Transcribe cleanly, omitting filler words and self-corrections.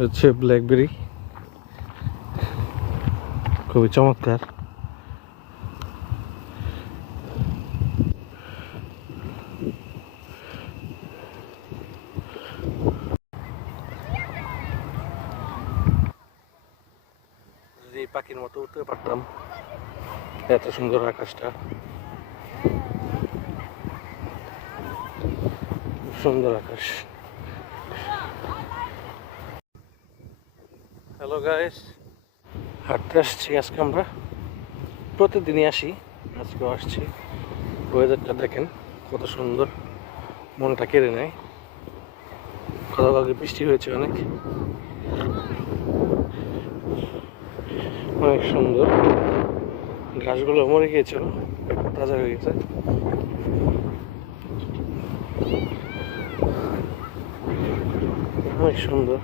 হচ্ছে ব্ল্যাকবেরি, খুবই চমৎকার। যদি পাখির মতো উঠতে পারতাম, এত সুন্দর আকাশটা, সুন্দর আকাশ। হ্যালো গাইস, হাঁটতে আসছি আজকে। আমরা প্রতিদিনই আসি, আজকেও আসছি। ওয়েদারটা দেখেন কত সুন্দর, মনটা কেড়ে নেয়। গতকালকে বৃষ্টি হয়েছে অনেক, অনেক সুন্দর। ঘাসগুলো মরে গিয়েছিল, তাজা হয়ে গেছে। অনেক সুন্দর।